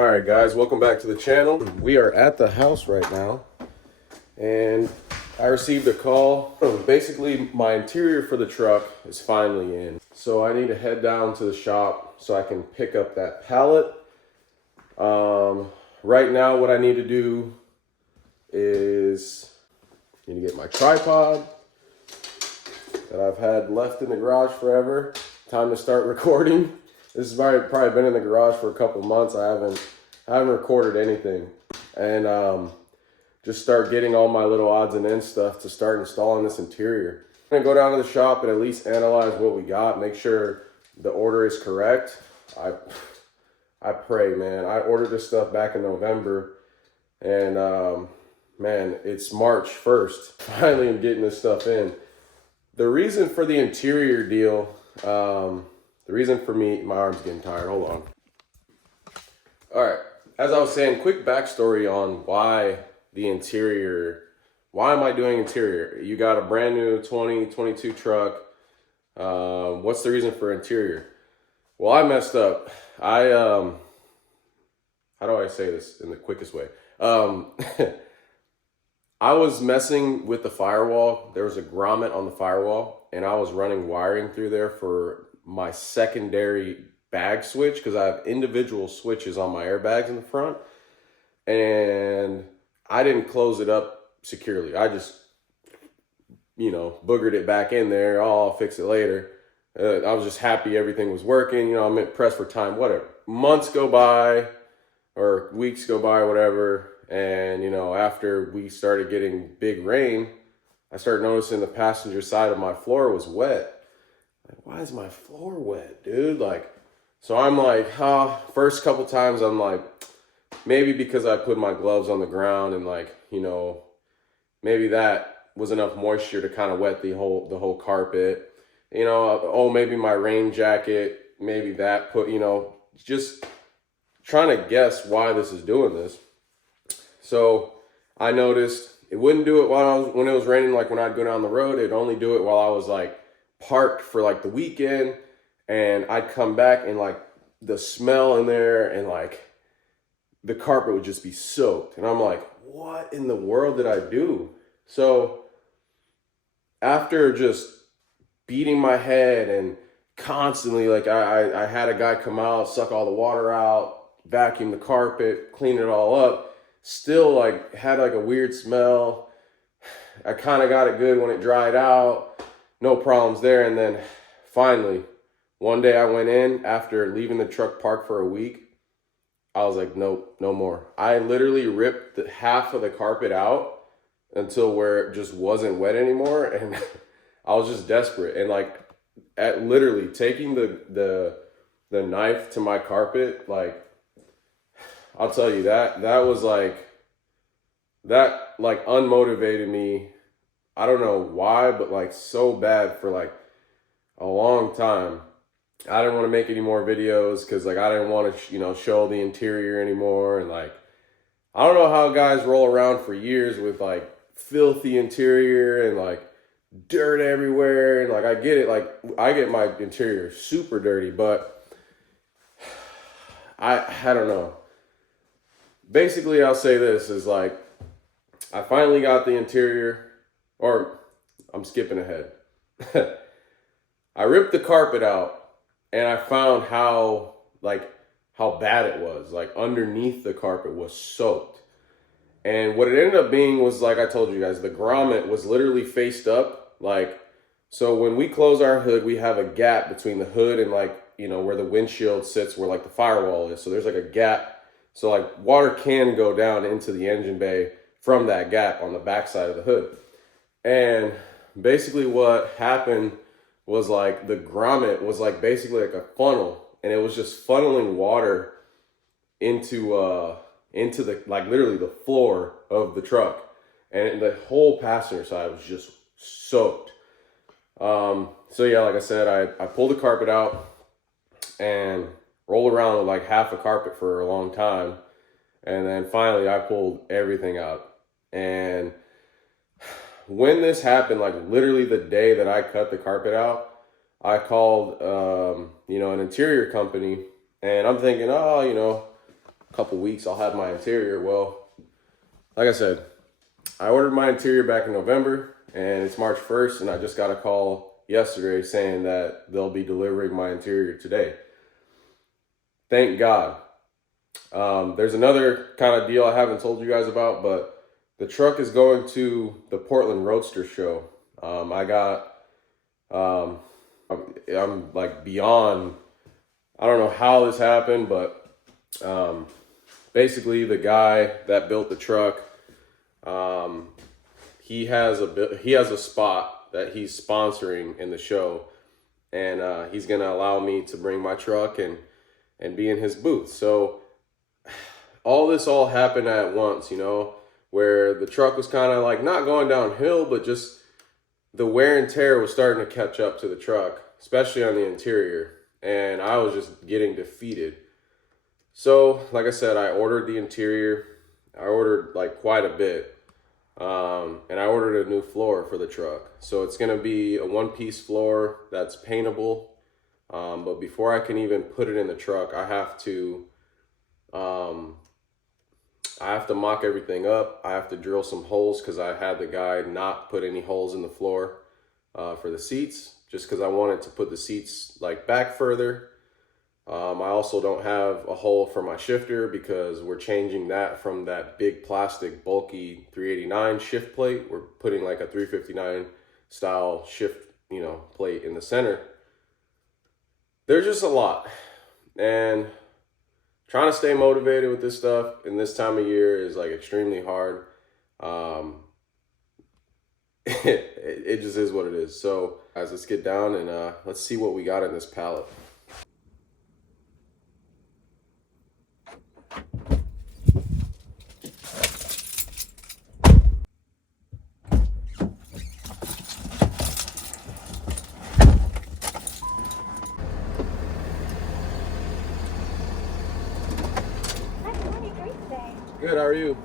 All right, guys, welcome back to the channel. We are at the house right now, and I received a call. Basically, my interior for the truck is finally in, so I need to head down to the shop so I can pick up that pallet. Right now, what I need to do is I need to get my tripod that I've had left in the garage forever. Time to start recording. This has probably been in the garage for a couple months. I haven't recorded anything, and just start getting all my little odds and ends stuff to start installing this interior. I'm gonna go down to the shop and at least analyze what we got, make sure the order is correct. I pray, man. I ordered this stuff back in November, and man, it's March 1st. Finally, I'm getting this stuff in. The reason for the interior deal. The reason for me, my arm's getting tired, hold on. All right, as I was saying, quick backstory on why the interior, why am I doing interior? You got a brand new 2022 truck. What's the reason for interior? Well, I messed up. How do I say this in the quickest way? I was messing with the firewall. There was a grommet on the firewall, and I was running wiring through there for my secondary bag switch, because I have individual switches on my airbags in the front, and I didn't close it up securely. I just, boogered it back in there. Oh, I'll fix it later. I was just happy everything was working. I'm pressed for time, whatever. Months go by, or weeks go by, whatever. And, after we started getting big rain, I started noticing the passenger side of my floor was wet. Why is my floor wet, dude? So I'm like, first couple times I'm like, maybe because I put my gloves on the ground and maybe that was enough moisture to kind of wet the whole carpet. Maybe my rain jacket, maybe that just trying to guess why this is doing this. So I noticed it wouldn't do it when it was raining. Like when I'd go down the road, it'd only do it while I was parked for the weekend, and I'd come back and the smell in there and the carpet would just be soaked. And I'm like, what in the world did I do? So after just beating my head and constantly, I had a guy come out, suck all the water out, vacuum the carpet, clean it all up, still had a weird smell. I kind of got it good when it dried out. No problems there. And then finally, one day I went in after leaving the truck parked for a week. I was like, nope, no more. I literally ripped half of the carpet out until where it just wasn't wet anymore. And I was just desperate. And at literally taking the knife to my carpet, I'll tell you that was that unmotivated me. I don't know why, but so bad for a long time. I didn't want to make any more videos because I didn't want to show the interior anymore. And I don't know how guys roll around for years with filthy interior and dirt everywhere. And I get it, I get my interior super dirty, but I don't know. Basically, I'll say this is I finally got the interior. Or I'm skipping ahead. I ripped the carpet out and I found how bad it was. Underneath the carpet was soaked. And what it ended up being was, I told you guys, the grommet was literally faced up. So when we close our hood, we have a gap between the hood and where the windshield sits, where the firewall is. So there's a gap. So water can go down into the engine bay from that gap on the backside of the hood. And basically what happened was the grommet was basically a funnel, and it was just funneling water into the literally the floor of the truck, and the whole passenger side was just soaked. So yeah, like I said, I pulled the carpet out and rolled around with half a carpet for a long time, and then finally I pulled everything out. And when this happened, literally the day that I cut the carpet out, I called, an interior company, and I'm thinking, couple weeks I'll have my interior. Well, like I said, I ordered my interior back in November, and it's March 1st, and I just got a call yesterday saying that they'll be delivering my interior today. Thank God. There's another kind of deal I haven't told you guys about, but the truck is going to the Portland Roadster show. I'm like beyond, I don't know how this happened, but basically the guy that built the truck, he has a spot that he's sponsoring in the show, and he's gonna allow me to bring my truck and be in his booth. So all happened at once, where the truck was kind of like not going downhill, but just the wear and tear was starting to catch up to the truck, especially on the interior, and I was just getting defeated. So, like I said, I ordered the interior. I ordered like quite a bit, and I ordered a new floor for the truck. So it's gonna be a one-piece floor that's paintable, but before I can even put it in the truck, I have to mock everything up. I have to drill some holes because I had the guy not put any holes in the floor for the seats, just because I wanted to put the seats like back further. I also don't have a hole for my shifter because we're changing that from that big plastic bulky 389 shift plate. We're putting like a 359 style shift, plate in the center. There's just a lot, and trying to stay motivated with this stuff in this time of year is like extremely hard. It just is what it is. So guys, let's get down and let's see what we got in this pallet. Good, how are you?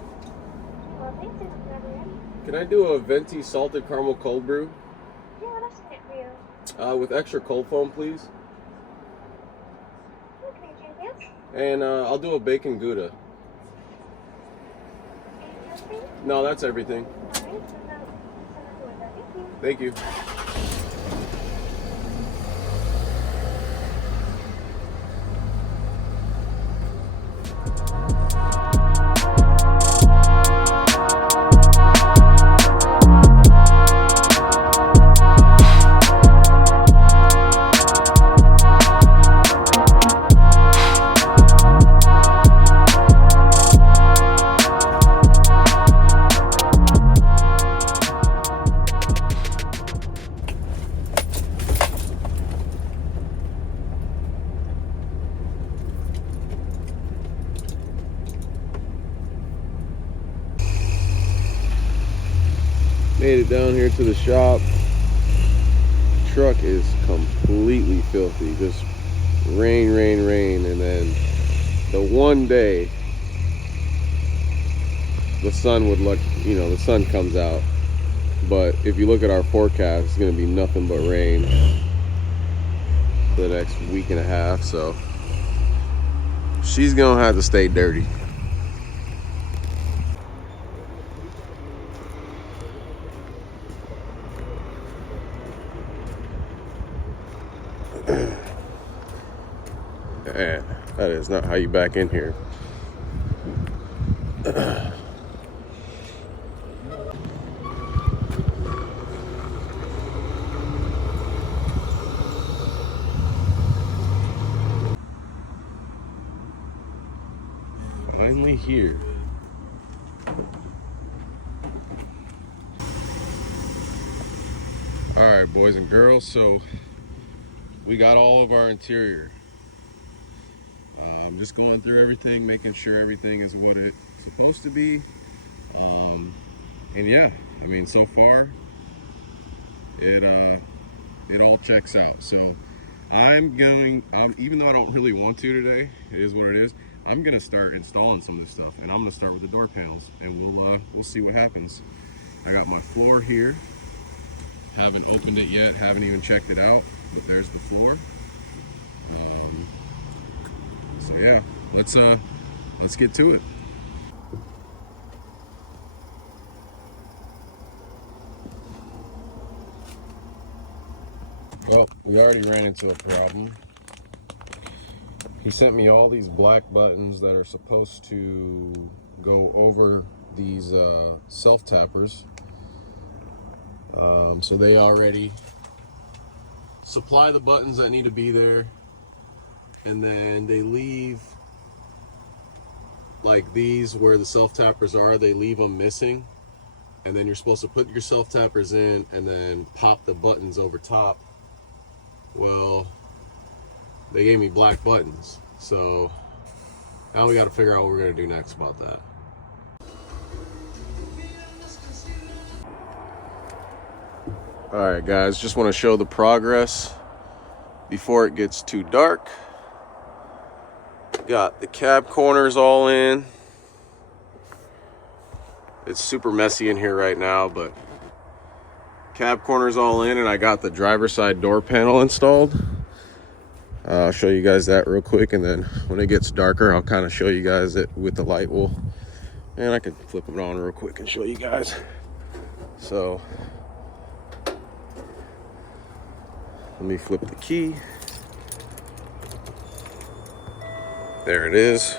Well, thanks for ready. Can I do a venti salted caramel cold brew? Yeah, what else can I get for you? With extra cold foam, please. Yeah, can I get anything else? And I'll do a bacon Gouda. Anything else for you? No, that's everything. Alright, so now, send that order. Thank you. Made it down here to the shop. Truck is completely filthy. Just rain, and then the one day the sun would look, the sun comes out. But if you look at our forecast, it's gonna be nothing but rain for the next week and a half, so she's gonna have to stay dirty. Man, that is not how you back in here. Finally here. All right, boys and girls, so we got all of our interior. I'm just going through everything, making sure everything is what it's supposed to be. And yeah, I mean, so far it all checks out. So even though I don't really want to today, it is what it is. I'm gonna start installing some of this stuff, and I'm gonna start with the door panels, and we'll see what happens. I got my floor here. Haven't opened it yet, haven't even checked it out, but there's the floor. So yeah, let's let's get to it. Well, we already ran into a problem. He sent me all these black buttons that are supposed to go over these self-tappers. So they already supply the buttons that need to be there, and then they leave, like these where the self-tappers are, they leave them missing. And then you're supposed to put your self-tappers in and then pop the buttons over top. Well, they gave me black buttons, so now we got to figure out what we're going to do next about that. All right, guys, just want to show the progress before it gets too dark. Got the cab corners all in. It's super messy in here right now, but cab corners all in, and I got the driver's side door panel installed. I'll show you guys that real quick, and then when it gets darker, I'll kind of show you guys it with the light. And I can flip it on real quick and show you guys. So let me flip the key. There it is.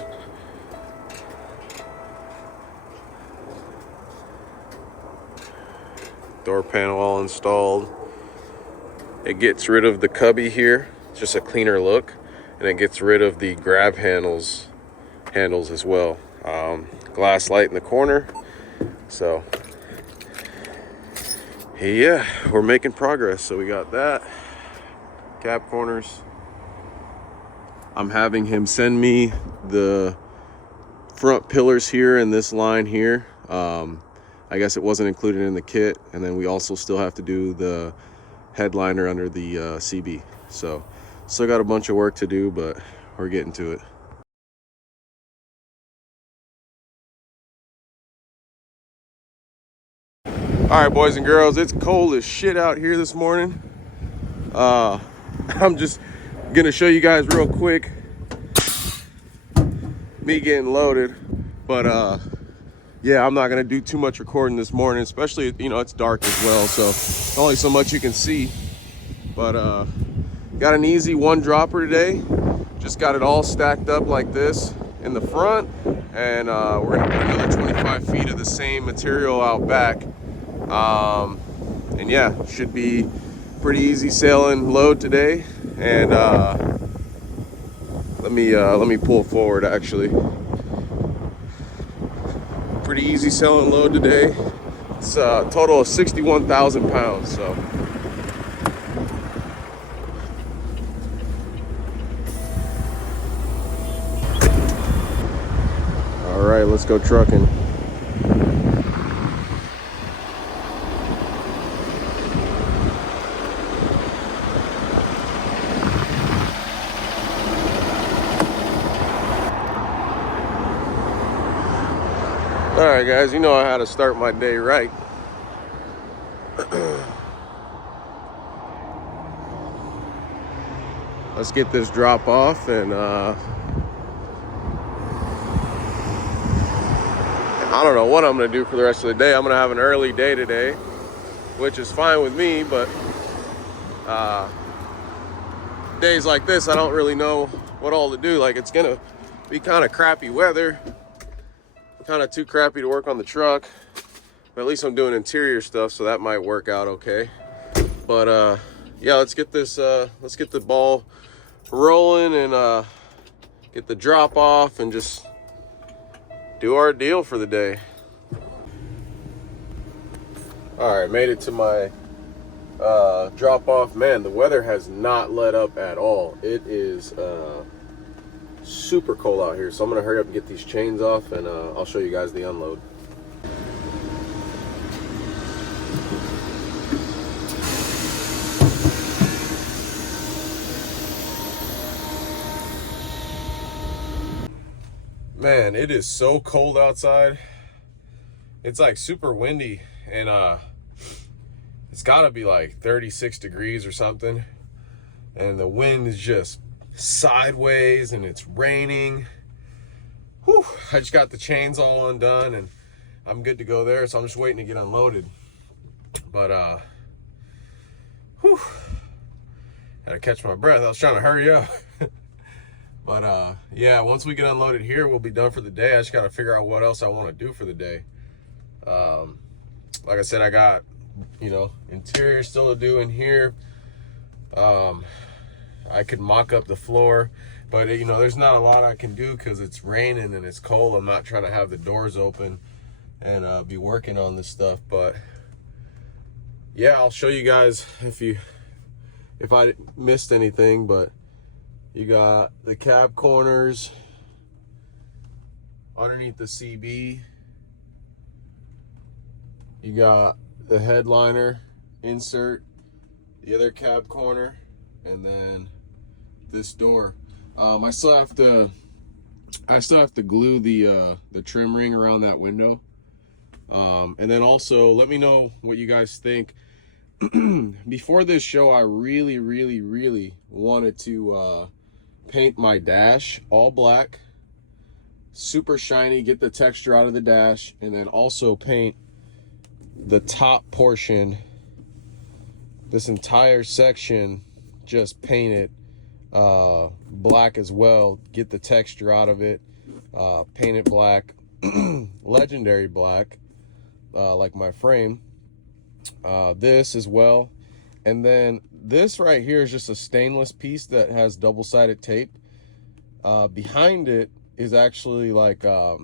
Door panel all installed. It gets rid of the cubby here, just a cleaner look, and it gets rid of the grab handles as well. Glass light in the corner. So yeah, we're making progress. So we got that, cab corners. I'm having him send me the front pillars here and this line here. I guess it wasn't included in the kit, and then we also still have to do the headliner under the CB. So still got a bunch of work to do, but we're getting to it. All right, boys and girls, it's cold as shit out here this morning. I'm just gonna show you guys real quick me getting loaded, but yeah, I'm not gonna do too much recording this morning, especially, you know, it's dark as well, so only so much you can see. But got an easy one dropper today. Just got it all stacked up like this in the front, and we're gonna put another 25 feet of the same material out back. And yeah, should be pretty easy sailing load today. And let me pull forward actually. Pretty easy selling load today. It's a total of 61,000 pounds. So all right, let's go trucking. All right, guys, you know how to start my day right. Let's get this drop off, and I don't know what I'm gonna do for the rest of the day. I'm gonna have an early day today, which is fine with me, but days like this, I don't really know what all to do. Like, it's gonna be kind of crappy weather, kind of too crappy to work on the truck, but at least I'm doing interior stuff, so that might work out okay. But yeah, let's get the ball rolling and get the drop off and just do our deal for the day. All right, made it to my drop off. Man, the weather has not let up at all. It is super cold out here, so I'm gonna hurry up and get these chains off, and I'll show you guys the unload. Man, it is so cold outside. It's like super windy, and it's gotta be like 36 degrees or something, and the wind is just sideways, and it's raining. Whew, I just got the chains all undone and I'm good to go there. So I'm just waiting to get unloaded. But, whew, had to catch my breath. I was trying to hurry up. But, yeah, once we get unloaded here, we'll be done for the day. I just got to figure out what else I want to do for the day. Like I said, I got, you know, interior still to do in here. I could mock up the floor, but you know, there's not a lot I can do because it's raining and it's cold. I'm not trying to have the doors open and be working on this stuff. But yeah, I'll show you guys if I missed anything. But you got the cab corners underneath the CB. You got the headliner insert, the other cab corner, and then this door. I still have to glue the trim ring around that window. And then also let me know what you guys think. Before this show, I really wanted to paint my dash all black, super shiny, get the texture out of the dash, and then also paint the top portion, this entire section, just paint it black as well, get the texture out of it, paint it black, legendary black, like my frame, this as well. And then this right here is just a stainless piece that has double-sided tape. Behind it is actually like a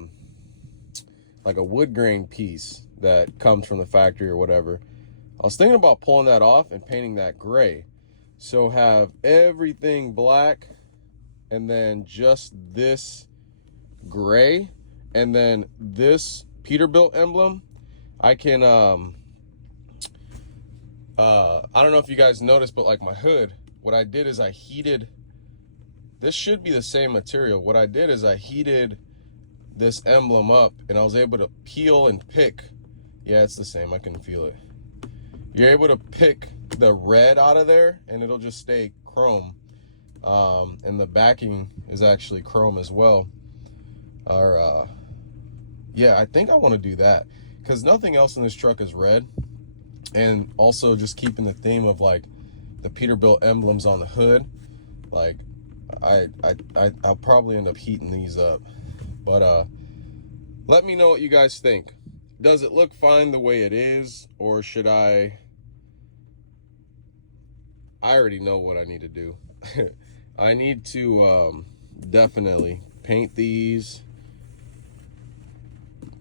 wood grain piece that comes from the factory or whatever. I was thinking about pulling that off and painting that gray. So have everything black and then just this gray, and then this Peterbilt emblem. I can I don't know if you guys noticed, but like my hood, what I did is I heated, this should be the same material. What I did is I heated this emblem up and I was able to peel and pick. Yeah, it's the same, I can feel it. You're able to pick the red out of there and it'll just stay chrome. And the backing is actually chrome as well. Or yeah, I think I want to do that because nothing else in this truck is red. And also just keeping the theme of like the Peterbilt emblems on the hood. Like I'll probably end up heating these up. But let me know what you guys think. Does it look fine the way it is, or should I already know what I need to do. I need to definitely paint these,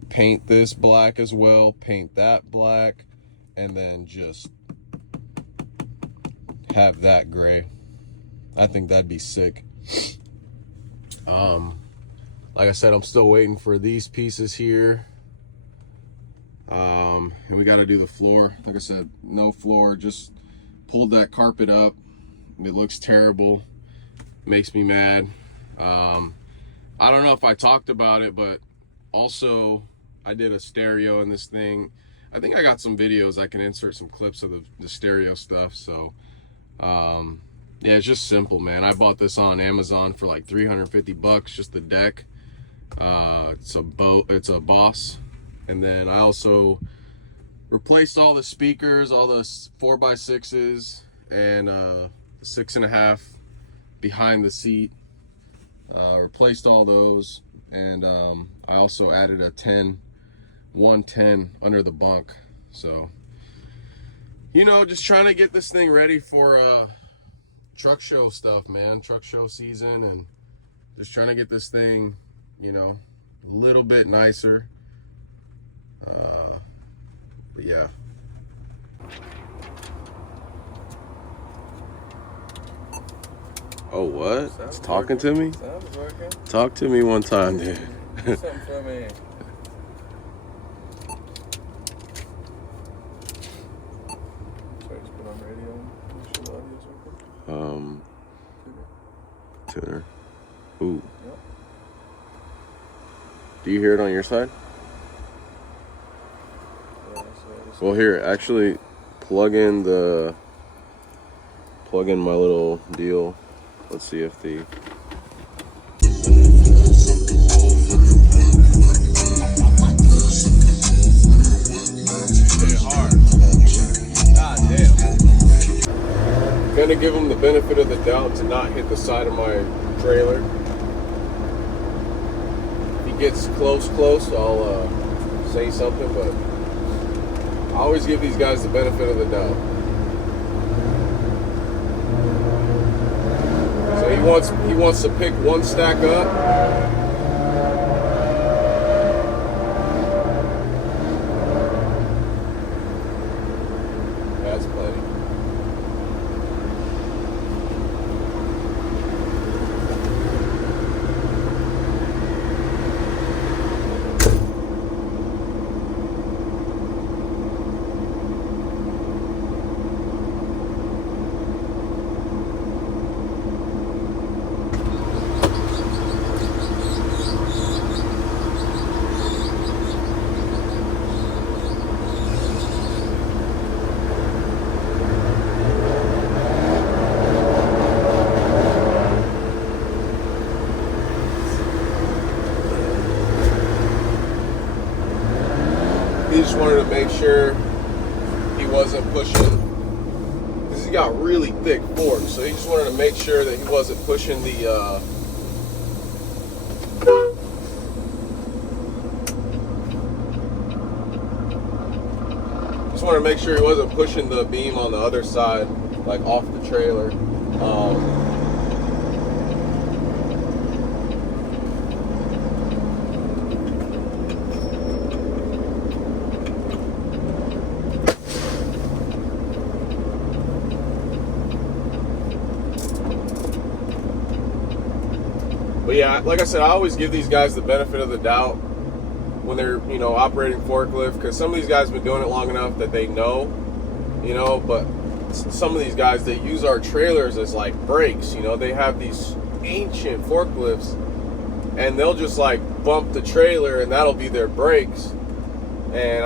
paint this black as well, paint that black, and then just have that gray. I think that'd be sick. Like I said, I'm still waiting for these pieces here. And we got to do the floor. Like I said, no floor, just pulled that carpet up. It looks terrible, makes me mad. I don't know if I talked about it, but also I did a stereo in this thing. I think I got some videos. I can insert some clips of the stereo stuff. So yeah, it's just simple, man. I bought this on Amazon for like 350 bucks, just the deck. It's a Boss. And then I also replaced all the speakers, all the 4x6s, and 6.5 behind the seat. Replaced all those, and I also added a 110 under the bunk. So, you know, just trying to get this thing ready for truck show stuff, man. Truck show season, and just trying to get this thing, you know, a little bit nicer. But yeah. Oh, what? It's talking to me? Sounds working. Talk to me one time, dude. Do something for me. Sorry, just put on radio. Make sure the audio's working. Tuner. Ooh. Yep. Do you hear it on your side? Yeah, so Well, here, actually, plug in my little deal. Let's see if the Gonna give him the benefit of the doubt to not hit the side of my trailer. If he gets close, I'll say something, but I always give these guys the benefit of the doubt. So he wants to pick one stack up. That's plenty. He just wanted to make sure he wasn't pushing, because he's got really thick forks, so he just wanted to make sure that he wasn't pushing the beam on the other side, like off the trailer. But yeah, like I said, I always give these guys the benefit of the doubt when they're, operating forklift, because some of these guys have been doing it long enough that they know, but some of these guys, they use our trailers as like brakes. They have these ancient forklifts and they'll just like bump the trailer and that'll be their brakes. And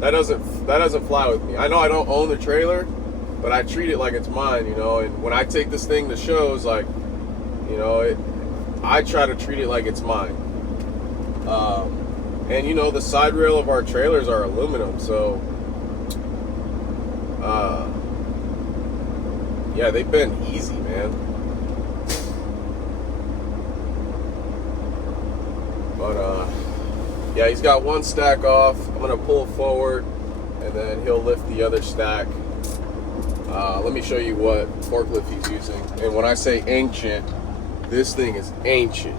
that doesn't fly with me. I know I don't own the trailer, but I treat it like it's mine, and when I take this thing to shows, like, I try to treat it like it's mine. And the side rail of our trailers are aluminum, so yeah, they've been easy, man. But yeah, he's got one stack off. I'm gonna pull forward and then he'll lift the other stack. Let me show you what forklift he's using. And when I say ancient, this thing is ancient.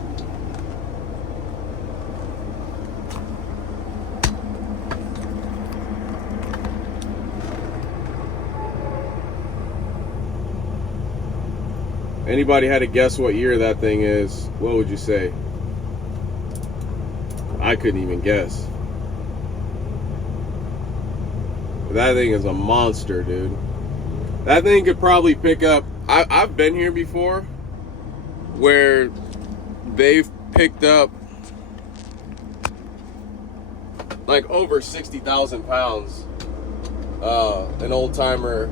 Anybody had to guess what year that thing is, what would you say? I couldn't even guess. That thing is a monster, dude. That thing could probably pick up, I've been here before where they've picked up like over 60,000 pounds. An old timer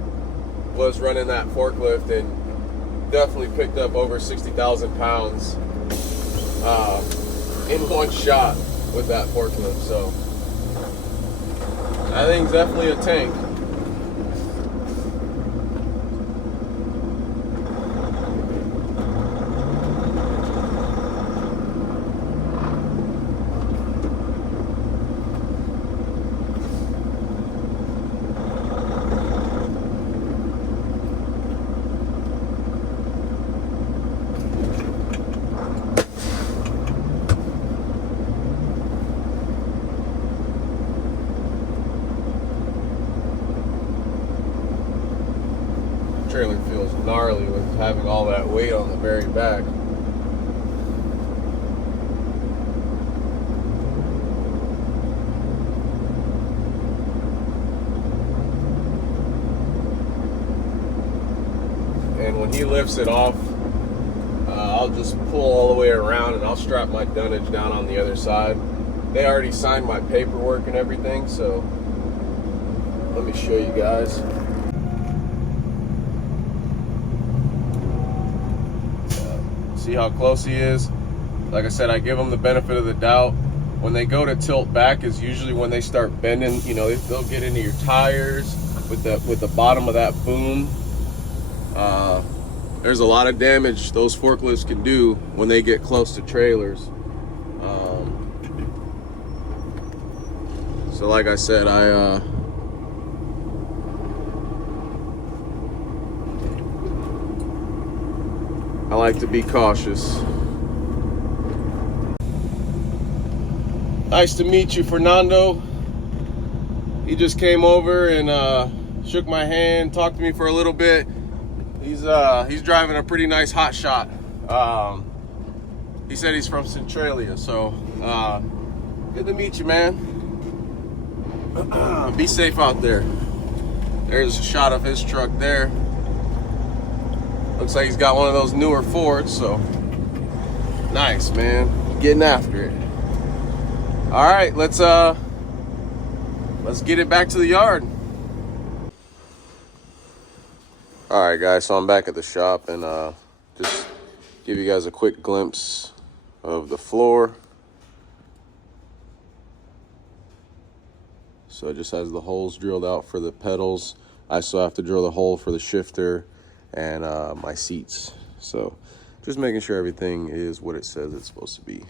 was running that forklift and definitely picked up over 60,000 pounds in one shot with that forklift. So that thing's definitely a tank. Trailer feels gnarly with having all that weight on the very back. And when he lifts it off, I'll just pull all the way around and I'll strap my dunnage down on the other side. They already signed my paperwork and everything, so let me show you guys. See how close he is? Like I said, I give them the benefit of the doubt. When they go to tilt back is usually when they start bending. They'll get into your tires with the bottom of that boom. There's a lot of damage those forklifts can do when they get close to trailers. So like I said, I like to be cautious. Nice to meet you, Fernando. He just came over and shook my hand, talked to me for a little bit. He's driving a pretty nice hot shot. He said he's from Centralia, so good to meet you, man. Be safe out there. There's a shot of his truck there. Looks like he's got one of those newer Fords, so nice, man. Getting after it. All right, let's get it back to the yard. All right, guys, so I'm back at the shop and just give you guys a quick glimpse of the floor. So it just has the holes drilled out for the pedals. I still have to drill the hole for the shifter and my seats. So just making sure everything is what it says it's supposed to be.